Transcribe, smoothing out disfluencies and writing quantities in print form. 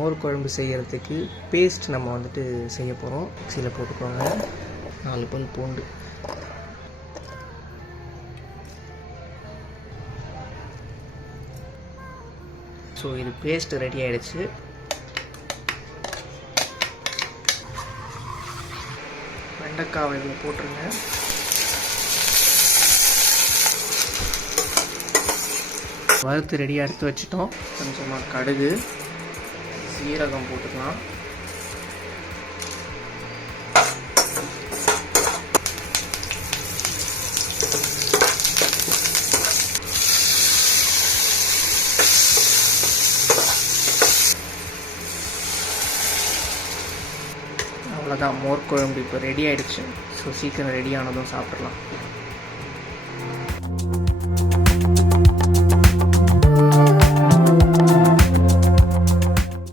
மோர் குழம்பு செய்கிறதுக்கு பேஸ்ட் நம்ம வந்துட்டு செய்ய போகிறோம். மிக்சியில் போட்டுக்கோங்க. 4 பல் பூண்டு, ஸோ இது பேஸ்ட் ரெடி ஆகிடுச்சு. வெண்டைக்காவை இதில் போட்டுருங்க. வறுத்து ரெடியாக எடுத்து வச்சுட்டோம். கொஞ்சமாக கடுகு, சீரகம் போட்டுக்கலாம். அவ்வளோதான், மோர் குழம்பு இப்போ ரெடி ஆகிடுச்சு. ஸோ சீக்கிரம் ரெடி ஆனதும் சாப்பிட்றலாம்.